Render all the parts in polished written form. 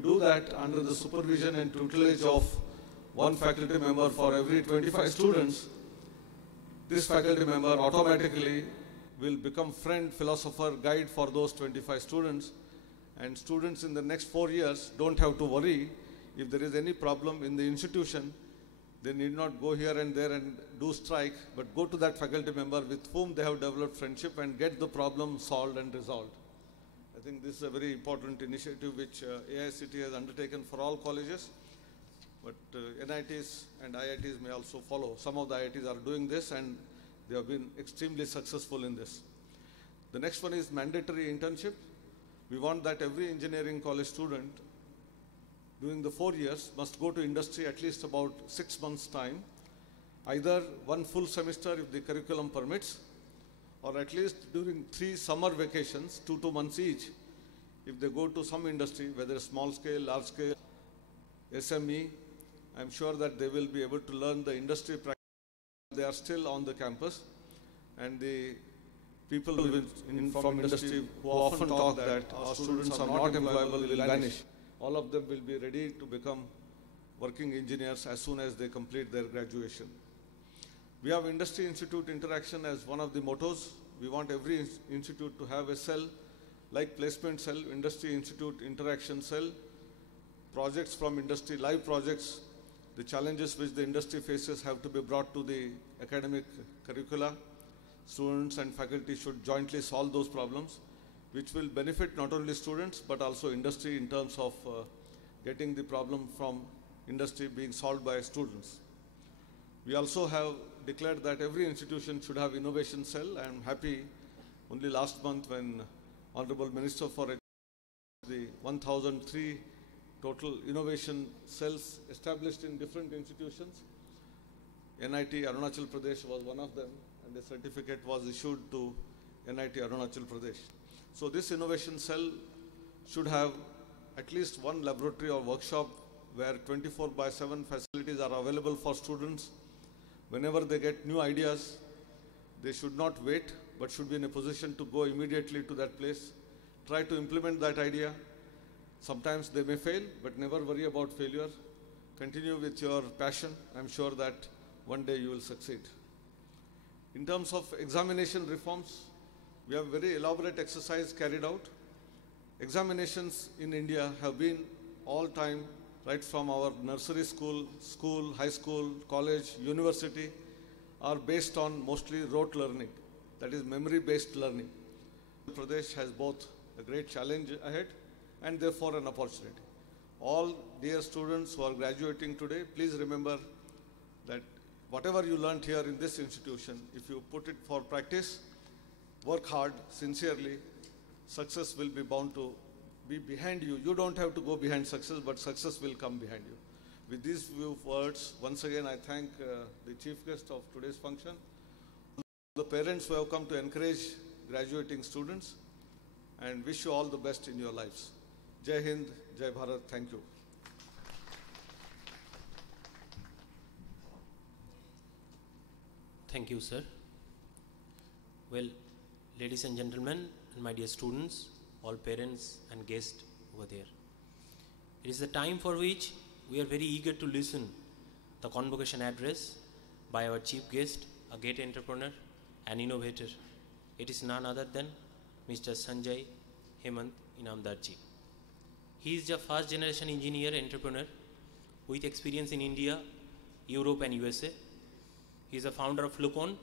we do that under the supervision and tutelage of one faculty member for every 25 students, this faculty member automatically will become friend, philosopher, guide for those 25 students. And students in the next 4 years don't have to worry if there is any problem in the institution. They need not go here and there and do strike, but go to that faculty member with whom they have developed friendship and get the problem solved and resolved. I think this is a very important initiative which AICT has undertaken for all colleges, but NITs and IITs may also follow. Some of the IITs are doing this and they have been extremely successful in this. The next one is mandatory internship. We want that every engineering college student during the 4 years must go to industry at least about 6 months' time, either one full semester if the curriculum permits, or at least during 3 summer vacations, 2 months each, if they go to some industry, whether small scale, large scale, SME, I'm sure that they will be able to learn the industry practice. They are still on the campus, and the people from industry who often talk that our students are not employable will vanish. All of them will be ready to become working engineers as soon as they complete their graduation. We have Industry Institute interaction as one of the mottos. We want every institute to have a cell, like placement cell, Industry Institute interaction cell, projects from industry, live projects. The challenges which the industry faces have to be brought to the academic curricula. Students and faculty should jointly solve those problems, which will benefit not only students but also industry in terms of getting the problem from industry being solved by students. We also have declared that every institution should have innovation cell. I am happy only last month when Honorable Minister for the 1003 total innovation cells established in different institutions. NIT Arunachal Pradesh was one of them, and a certificate was issued to NIT Arunachal Pradesh. So this innovation cell should have at least one laboratory or workshop where 24/7 facilities are available for students. Whenever they get new ideas, they should not wait, but should be in a position to go immediately to that place, try to implement that idea. Sometimes they may fail, but never worry about failure. Continue with your passion. I'm sure that one day you will succeed. In terms of examination reforms, we have a very elaborate exercise carried out. Examinations in India have been all time, right from our nursery school, high school, college, university, are based on mostly rote learning, that is memory-based learning. Pradesh has both a great challenge ahead and therefore an opportunity. All dear students who are graduating today, please remember that whatever you learned here in this institution, if you put it for practice, work hard, sincerely, success will be bound to be behind you. You don't have to go behind success, but success will come behind you. With these few words, once again I thank the chief guest of today's function, the parents who have come to encourage graduating students, and wish you all the best in your lives. Jai Hind, Jai Bharat, thank you. Thank you, sir. Well, ladies and gentlemen, and my dear students, all parents and guests over there. It is the time for which we are very eager to listen the convocation address by our chief guest, a great entrepreneur and innovator. It is none other than Mr. Sanjay Hemant Inamdarji. He is a first generation engineer entrepreneur with experience in India, Europe and USA. He is the founder of Lucon,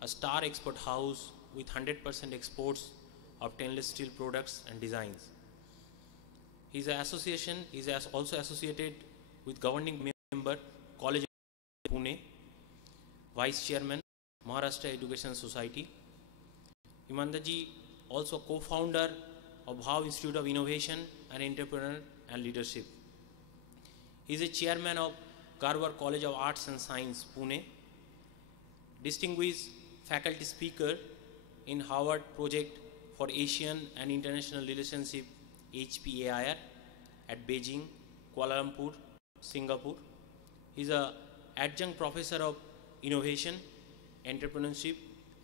a star export house with 100% exports of stainless steel products and designs. His association is also associated with governing member, College of Pune, Vice Chairman, Maharashtra Education Society. Imandarji also co-founder of Bhav Institute of Innovation and Entrepreneur and Leadership. He is a chairman of Garwar College of Arts and Science, Pune, distinguished faculty speaker in Harvard Project for Asian and International Relationship HPAIR at Beijing, Kuala Lumpur, Singapore. He is an adjunct professor of innovation, entrepreneurship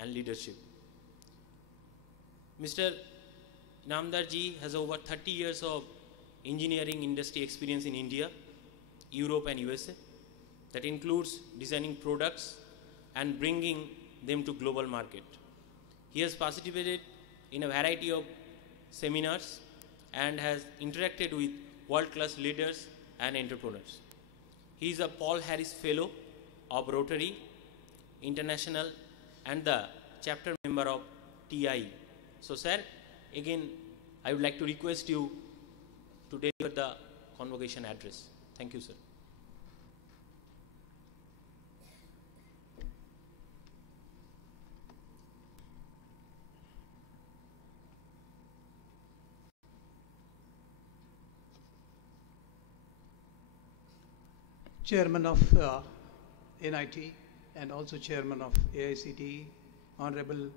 and leadership. Mr. Inamdarji has over 30 years of engineering industry experience in India, Europe and USA that includes designing products and bringing them to global market. He has participated in a variety of seminars and has interacted with world-class leaders and entrepreneurs. He is a Paul Harris Fellow of Rotary International and the chapter member of TI. So sir, again I would like to request you to deliver the convocation address. Thank you, sir. Chairman of NIT and also Chairman of AICTE, Honorable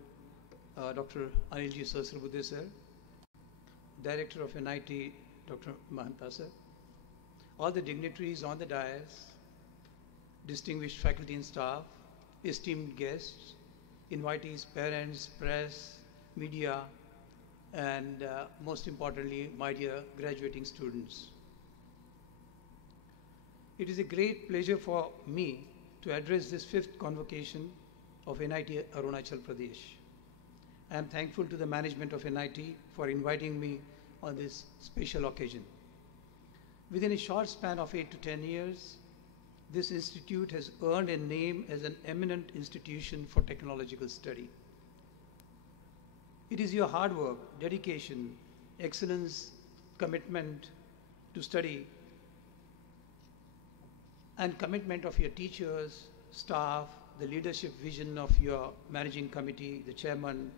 Dr. Anilji Sahasrabudhe sir, Director of NIT, Dr. Mahanta sir, all the dignitaries on the dais, distinguished faculty and staff, esteemed guests, invitees, parents, press, media, and most importantly, my dear graduating students. It is a great pleasure for me to address this 5th convocation of NIT Arunachal Pradesh. I am thankful to the management of NIT for inviting me on this special occasion. Within a short span of 8 to 10 years, this institute has earned a name as an eminent institution for technological study. It is your hard work, dedication, excellence, commitment to study, and commitment of your teachers, staff, the leadership vision of your managing committee, the chairman,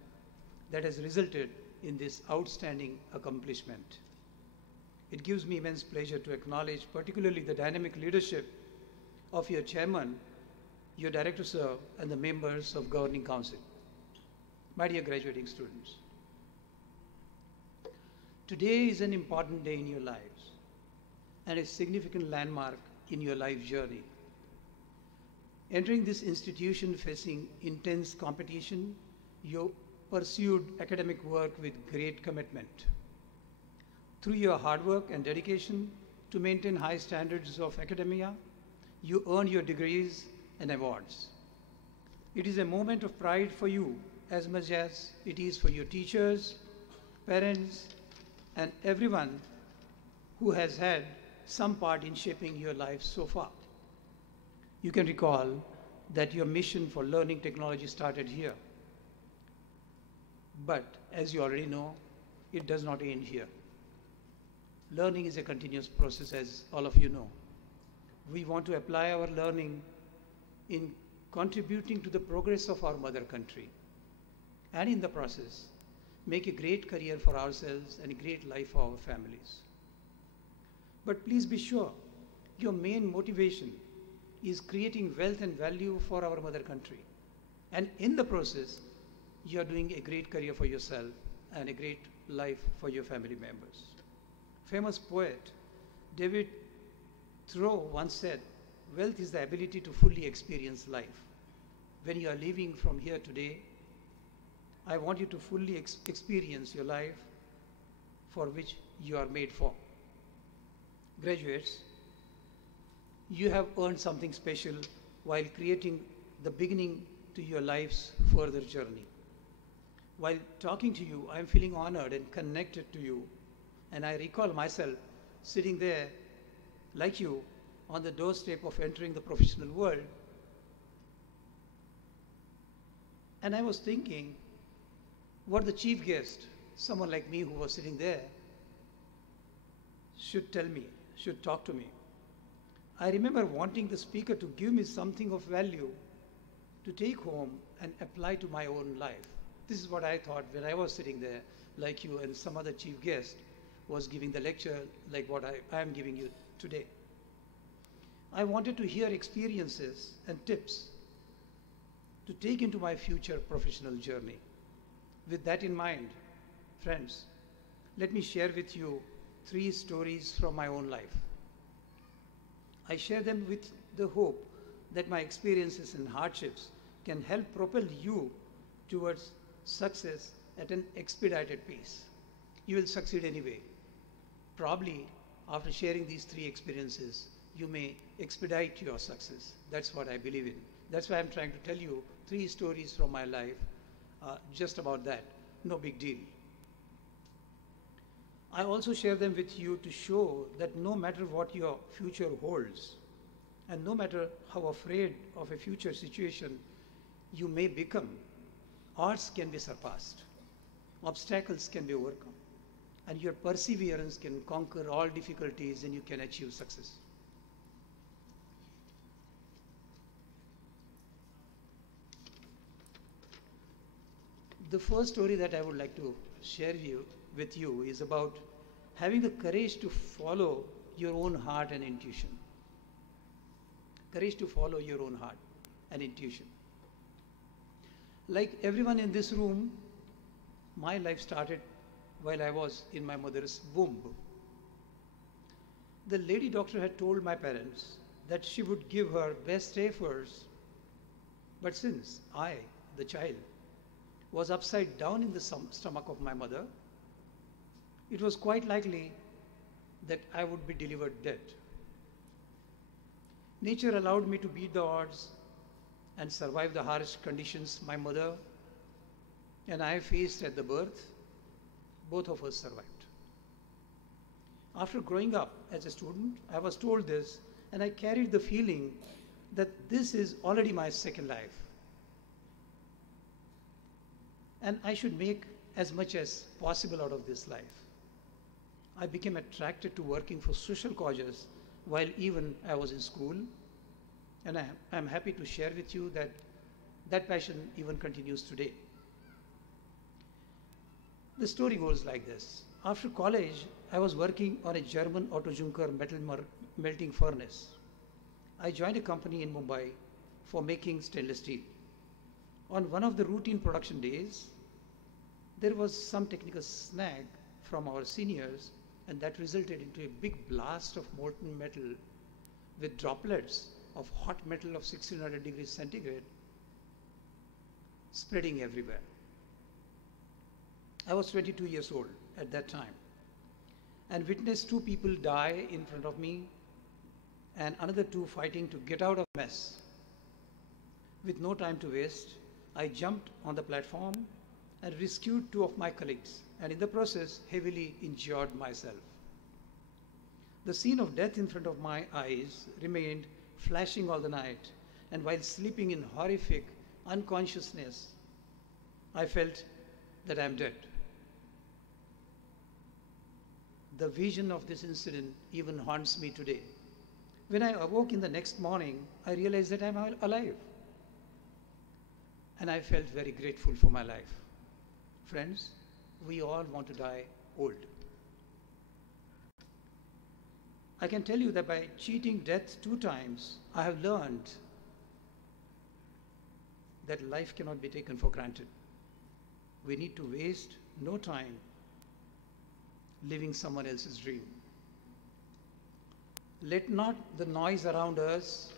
that has resulted in this outstanding accomplishment. It gives me immense pleasure to acknowledge particularly the dynamic leadership of your chairman, your director sir, and the members of governing council. My dear graduating students, today is an important day in your lives and a significant landmark in your life journey. Entering this institution facing intense competition, you pursued academic work with great commitment. Through your hard work and dedication to maintain high standards of academia, you earned your degrees and awards. It is a moment of pride for you as much as it is for your teachers, parents, and everyone who has had some part in shaping your life so far. You can recall that your mission for learning technology started here. But as you already know, it does not end here. Learning is a continuous process, as all of you know. We want to apply our learning in contributing to the progress of our mother country, and in the process, make a great career for ourselves and a great life for our families. But please be sure, your main motivation is creating wealth and value for our mother country. And in the process, you are doing a great career for yourself and a great life for your family members. Famous poet David Thoreau once said, wealth is the ability to fully experience life. When you are leaving from here today, I want you to fully experience your life for which you are made for. Graduates, you have earned something special while creating the beginning to your life's further journey. While talking to you, I am feeling honored and connected to you, and I recall myself sitting there like you on the doorstep of entering the professional world. And I was thinking, what the chief guest, someone like me who was sitting there, should tell me, should talk to me. I remember wanting the speaker to give me something of value to take home and apply to my own life. This is what I thought when I was sitting there, like you, and some other chief guest was giving the lecture like what I am giving you today. I wanted to hear experiences and tips to take into my future professional journey. With that in mind, friends, let me share with you 3 stories from my own life. I share them with the hope that my experiences and hardships can help propel you towards success at an expedited pace. You will succeed anyway. Probably after sharing these three experiences, you may expedite your success. That's what I believe in. That's why I'm trying to tell you 3 stories from my life, just about that. No big deal. I also share them with you to show that no matter what your future holds, and no matter how afraid of a future situation you may become, odds can be surpassed, obstacles can be overcome, and your perseverance can conquer all difficulties and you can achieve success. The first story that I would like to share with you is about having the courage to follow your own heart and intuition. Courage to follow your own heart and intuition. Like everyone in this room, my life started while I was in my mother's womb. The lady doctor had told my parents that she would give her best efforts, but since I, the child, was upside down in the stomach of my mother, it was quite likely that I would be delivered dead. Nature allowed me to beat the odds and survive the harsh conditions my mother and I faced at the birth. Both of us survived. After growing up as a student, I was told this, and I carried the feeling that this is already my second life. And I should make as much as possible out of this life. I became attracted to working for social causes while even I was in school. And I'm happy to share with you that that passion even continues today. The story goes like this. After college, I was working on a German Autojunker metal melting furnace. I joined a company in Mumbai for making stainless steel. On one of the routine production days, there was some technical snag from our seniors, and that resulted into a big blast of molten metal with droplets of hot metal of 1600 degrees centigrade spreading everywhere. I was 22 years old at that time and witnessed 2 people die in front of me and another 2 fighting to get out of the mess. With no time to waste, I jumped on the platform and rescued 2 of my colleagues, and in the process heavily injured myself. The scene of death in front of my eyes remained flashing all the night, and while sleeping in horrific unconsciousness, I felt that I am dead. The vision of this incident even haunts me today. When I awoke in the next morning, I realized that I am alive. And I felt very grateful for my life. Friends, we all want to die old. I can tell you that by cheating death 2 times, I have learned that life cannot be taken for granted. We need to waste no time living someone else's dream. Let not the noise around us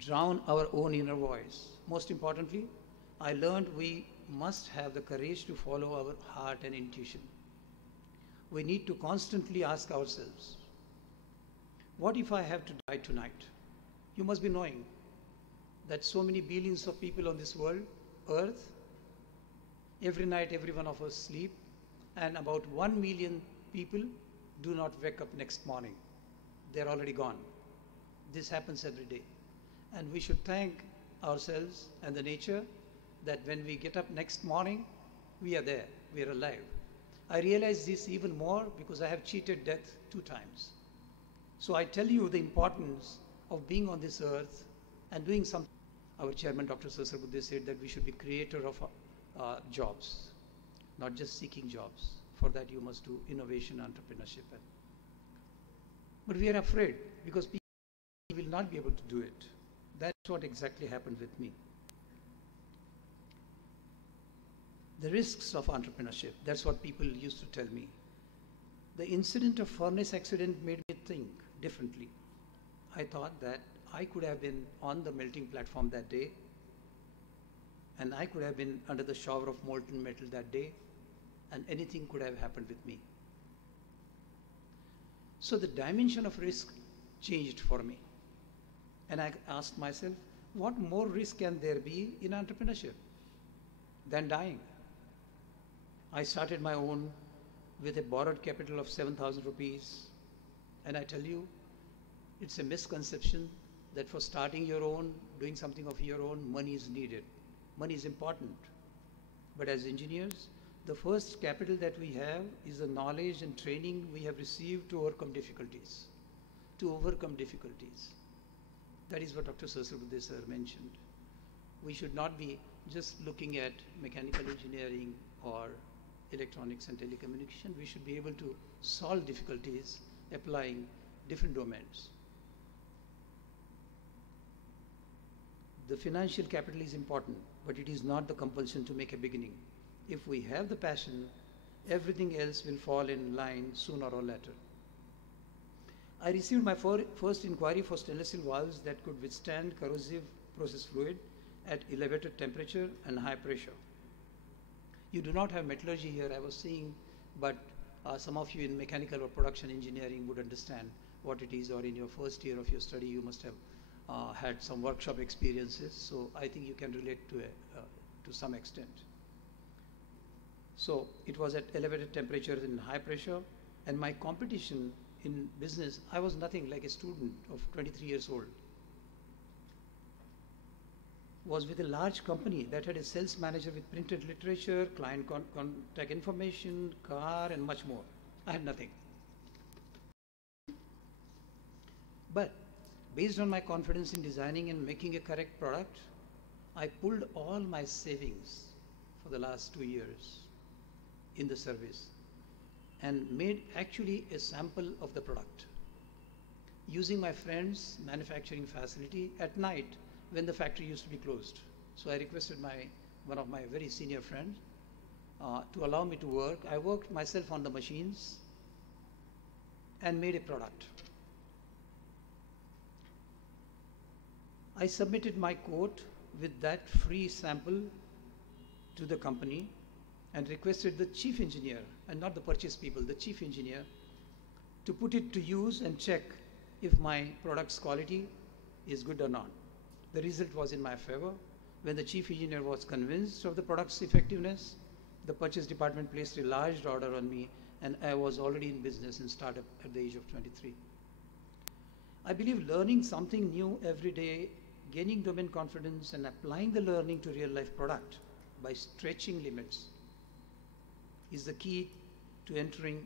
drown our own inner voice. Most importantly, I learned we must have the courage to follow our heart and intuition. We need to constantly ask ourselves, what if I have to die tonight? You must be knowing that so many billions of people on this world, earth, every night every one of us sleep, and about 1 million people do not wake up next morning. They're already gone. This happens every day. And we should thank ourselves and the nature that when we get up next morning, we are there, we are alive. I realize this even more because I have cheated death 2 times. So I tell you the importance of being on this earth and doing something. Our chairman, Dr. Sasarbuddhe, said that we should be creator of jobs, not just seeking jobs. For that you must do innovation, entrepreneurship. But we are afraid because people will not be able to do it. That's what exactly happened with me. The risks of entrepreneurship, that's what people used to tell me. The incident of furnace accident made me think differently. I thought that I could have been on the melting platform that day, and I could have been under the shower of molten metal that day, and anything could have happened with me. So the dimension of risk changed for me. And I asked myself, what more risk can there be in entrepreneurship than dying? I started my own with a borrowed capital of 7,000 rupees. And I tell you, it's a misconception that for starting your own, doing something of your own, money is needed. Money is important. But as engineers, the first capital that we have is the knowledge and training we have received to overcome difficulties. To overcome difficulties. That is what Dr. Sasrabudhe sir mentioned. We should not be just looking at mechanical engineering or electronics and telecommunication. We should be able to solve difficulties applying different domains. The financial capital is important, but it is not the compulsion to make a beginning. If we have the passion, everything else will fall in line sooner or later. I received my first inquiry for stainless steel valves that could withstand corrosive process fluid at elevated temperature and high pressure. You do not have metallurgy here, I was seeing, but some of you in mechanical or production engineering would understand what it is, or in your first year of your study you must have had some workshop experiences, so I think you can relate to some extent. So it was at elevated temperatures and high pressure, and my competition in business, I was nothing like a student of 23 years old, was with a large company that had a sales manager with printed literature, client contact information, car, and much more. I had nothing. But based on my confidence in designing and making a correct product, I pulled all my savings for the last 2 years in the service and made actually a sample of the product using my friend's manufacturing facility at night when the factory used to be closed. So I requested one of my very senior friends to allow me to work. I worked myself on the machines and made a product. I submitted my quote with that free sample to the company and requested the chief engineer, and not the purchase people, the chief engineer, to put it to use and check if my product's quality is good or not. The result was in my favor. When the chief engineer was convinced of the product's effectiveness, the purchase department placed a large order on me, and I was already in business in startup at the age of 23. I believe learning something new every day, gaining domain confidence, and applying the learning to real life product by stretching limits is the key to entering